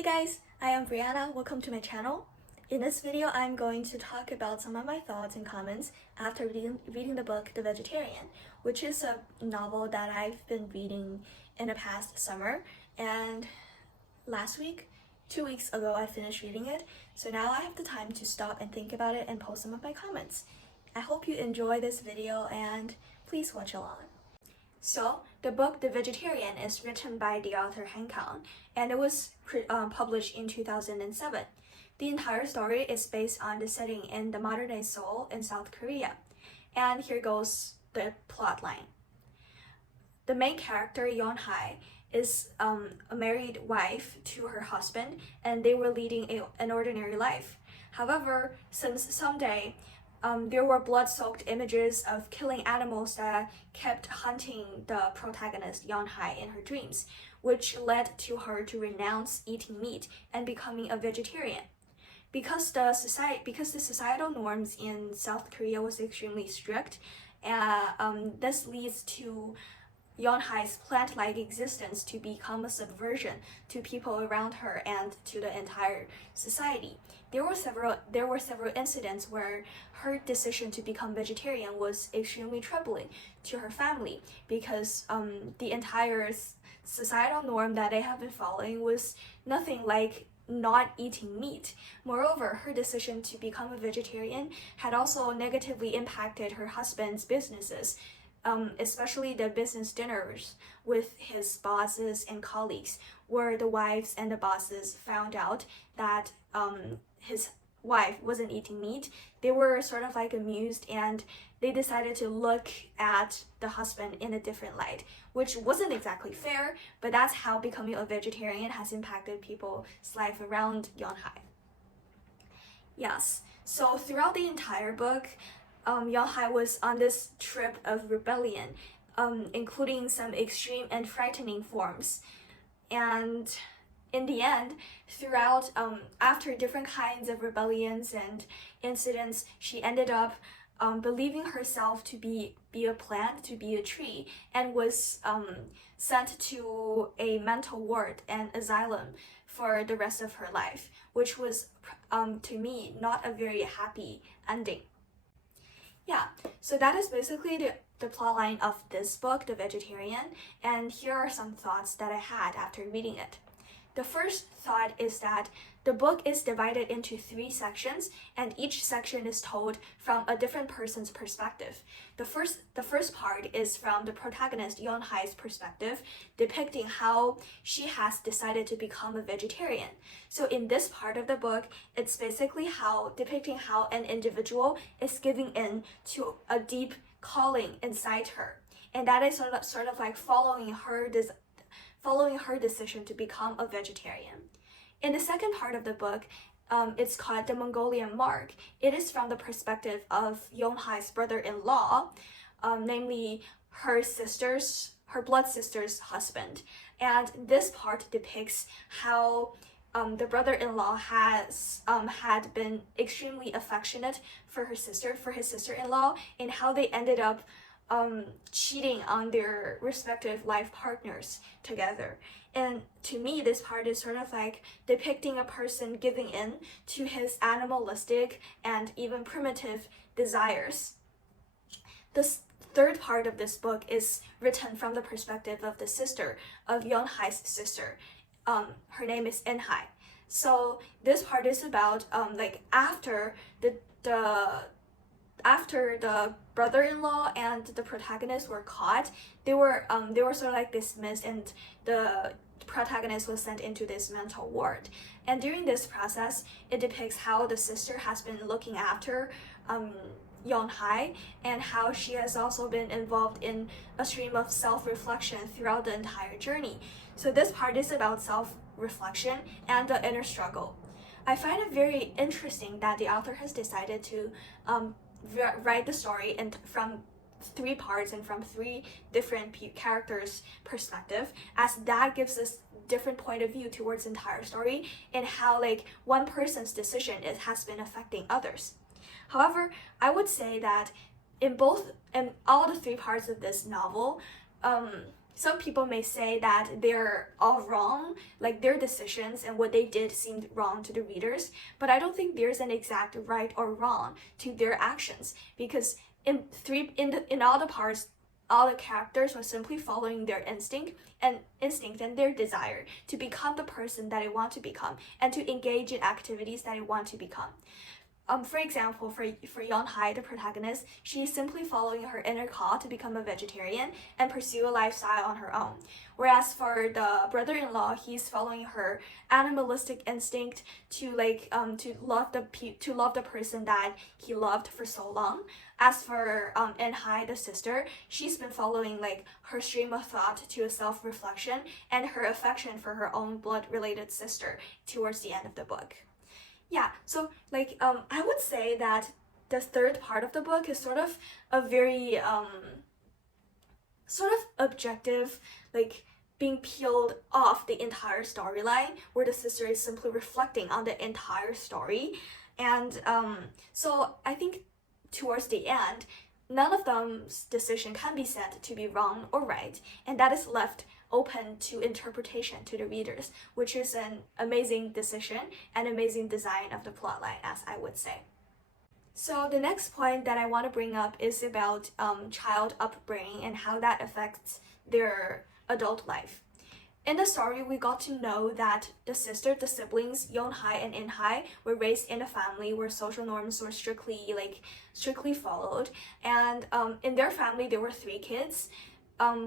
Hey guys, I am Brianna. Welcome to my channel. In this video, I'm going to talk about some of my thoughts and comments after reading the book The Vegetarian, which is a novel that I've been reading in the past summer. And last week, 2 weeks ago, I finished reading it. So now I have the time to stop and think about it and post some of my comments. I hope you enjoy this video and please watch along. So, the book The Vegetarian is written by the author Han Kang, and it was published in 2007. The entire story is based on the setting in the modern-day Seoul in South Korea. And here goes the plot line. The main character, Yeon-hae, is a married wife to her husband, and they were leading an ordinary life. However, since someday, there were blood-soaked images of killing animals that kept hunting the protagonist, Yeon-hae, in her dreams, which led to her to renounce eating meat and becoming a vegetarian. Because the societal norms in South Korea was extremely strict, this leads to Yeon-hae's plant-like existence to become a subversion to people around her and to the entire society. There were several incidents where her decision to become vegetarian was extremely troubling to her family because the entire societal norm that they have been following was nothing like not eating meat. Moreover, her decision to become a vegetarian had also negatively impacted her husband's businesses, especially the business dinners with his bosses and colleagues, where the wives and the bosses found out that his wife wasn't eating meat. They were sort of like amused, and they decided to look at the husband in a different light, which wasn't exactly fair, but that's how becoming a vegetarian has impacted people's life around Yeon-hae. Yes, so throughout the entire book, Yeon-hae was on this trip of rebellion, including some extreme and frightening forms. And in the end, throughout, after different kinds of rebellions and incidents, she ended up believing herself to be a plant, to be a tree, and was sent to a mental ward and asylum for the rest of her life, which was, to me, not a very happy ending. Yeah, so that is basically the plotline of this book, The Vegetarian, and here are some thoughts that I had after reading it. The first thought is that the book is divided into 3 sections, and each section is told from a different person's perspective. The first part is from the protagonist Yeon-hae's perspective, depicting how she has decided to become a vegetarian. So in this part of the book, it's basically depicting how an individual is giving in to a deep calling inside her, and that is sort of like following her decision to become a vegetarian. In the second part of the book, it's called The Mongolian Mark. It is from the perspective of Yeon-hae's brother-in-law, namely her blood sister's husband. And this part depicts how the brother-in-law has had been extremely affectionate for his sister-in-law, and how they ended up cheating on their respective life partners together. And to me, this part is sort of like depicting a person giving in to his animalistic and even primitive desires. The third part of this book is written from the perspective of the sister of Yeon-hae's sister. Her name is In-hae. So this part is about like after the brother-in-law and the protagonist were caught, they were sort of like dismissed, and the protagonist was sent into this mental ward. And during this process, it depicts how the sister has been looking after Yeon-hae, and how she has also been involved in a stream of self-reflection throughout the entire journey. So this part is about self-reflection and the inner struggle. I find it very interesting that the author has decided to write the story from 3 parts and from 3 different characters' perspective, as that gives us different point of view towards the entire story and how like one person's decision has been affecting others. However, I would say that in all the 3 parts of this novel, some people may say that they're all wrong, like their decisions and what they did seemed wrong to the readers, but I don't think there's an exact right or wrong to their actions, because in all the parts, all the characters were simply following their instinct and their desire to become the person that they want to become and to engage in activities that they want to become. For example, for Yeonhae, the protagonist, she is simply following her inner call to become a vegetarian and pursue a lifestyle on her own. Whereas for the brother-in-law, he's following her animalistic instinct to love the person that he loved for so long. As for Eunhae, the sister, she's been following like her stream of thought to a self-reflection and her affection for her own blood-related sister towards the end of the book. Yeah, so I would say that the third part of the book is sort of a very sort of objective, like being peeled off the entire storyline, where the sister is simply reflecting on the entire story. And so I think towards the end, none of them's decision can be said to be wrong or right, and that is left open to interpretation to the readers, which is an amazing decision and amazing design of the plotline, as I would say. So the next point that I want to bring up is about child upbringing and how that affects their adult life. In the story, we got to know that the siblings, Yeonhae and Inhae, were raised in a family where social norms were strictly followed. And in their family, there were 3 kids.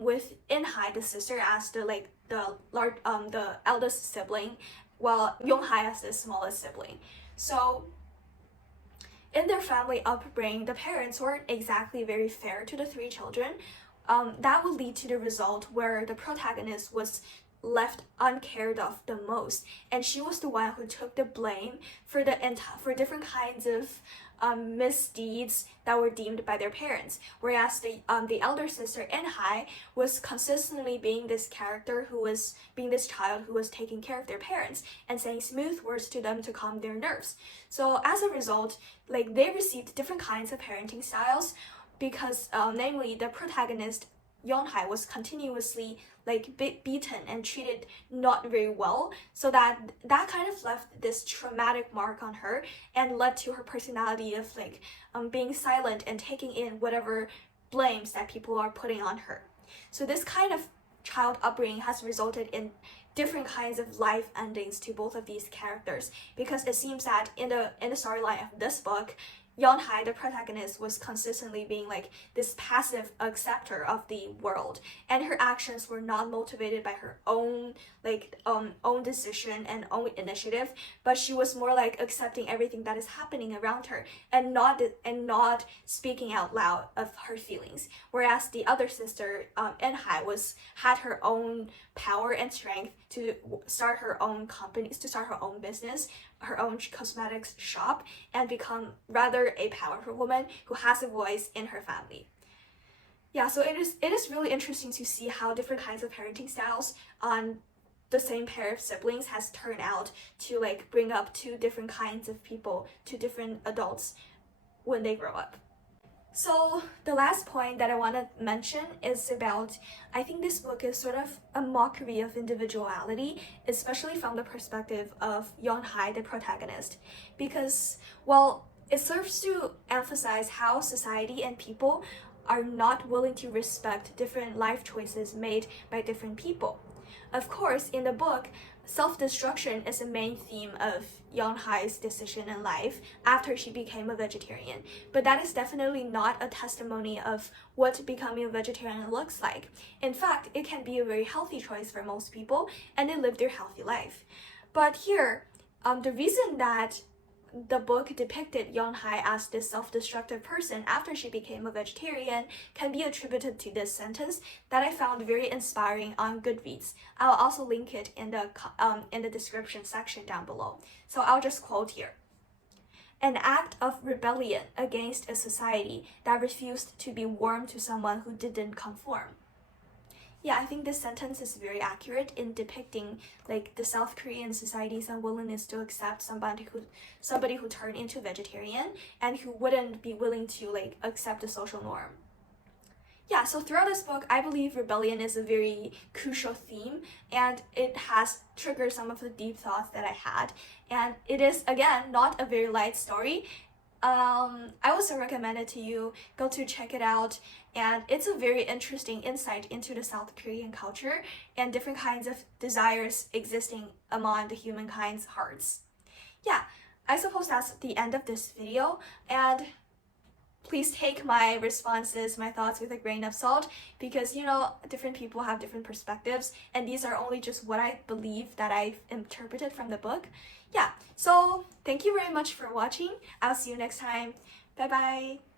With Inhae, the sister, as the eldest sibling, while Yeonhae as the smallest sibling. So in their family upbringing, the parents weren't exactly very fair to the 3 children. That would lead to the result where the protagonist was left uncared of the most, and she was the one who took the blame for different kinds of misdeeds that were deemed by their parents, whereas the elder sister Inhae was consistently being this character who was being this child who was taking care of their parents and saying smooth words to them to calm their nerves. So as a result, they received different kinds of parenting styles, because namely the protagonist Yeonhae was continuously beaten and treated not very well, so that kind of left this traumatic mark on her and led to her personality of being silent and taking in whatever blames that people are putting on her. So this kind of child upbringing has resulted in different kinds of life endings to both of these characters, because it seems that in the storyline of this book, Yeonhae, the protagonist, was consistently being this passive acceptor of the world, and her actions were not motivated by her own own decision and own initiative, but she was more accepting everything that is happening around her and not speaking out loud of her feelings. Whereas the other sister, Eunhae, had her own power and strength to start her own companies, to start her own business, her own cosmetics shop, and become rather a powerful woman who has a voice in her family. Yeah, so it is really interesting to see how different kinds of parenting styles on the same pair of siblings has turned out to bring up 2 different kinds of people, 2 different adults when they grow up. So the last point that I want to mention is about, I think this book is sort of a mockery of individuality, especially from the perspective of Yeonhae, the protagonist, because, well, it serves to emphasize how society and people are not willing to respect different life choices made by different people. Of course, in the book, self-destruction is a main theme of Yeonhae's decision in life after she became a vegetarian, but that is definitely not a testimony of what becoming a vegetarian looks like. In fact, it can be a very healthy choice for most people, and they live their healthy life. But here, the reason that the book depicted Yeonhae as this self-destructive person after she became a vegetarian can be attributed to this sentence that I found very inspiring on GoodReads. I'll also link it in the description section down below. So I'll just quote here. An act of rebellion against a society that refused to be warm to someone who didn't conform. Yeah, I think this sentence is very accurate in depicting the South Korean society's unwillingness to accept somebody who turned into vegetarian and who wouldn't be willing to accept the social norm. yeah, so throughout this book, I believe rebellion is a very crucial theme, and it has triggered some of the deep thoughts that I had. And it is, again, not a very light story. I also recommend it to you. Go to check it out. And it's a very interesting insight into the South Korean culture and different kinds of desires existing among the humankind's hearts. Yeah, I suppose that's the end of this video. And please take my responses, my thoughts with a grain of salt, because different people have different perspectives, and these are only just what I believe that I've interpreted from the book. Yeah, so thank you very much for watching. I'll see you next time. Bye bye.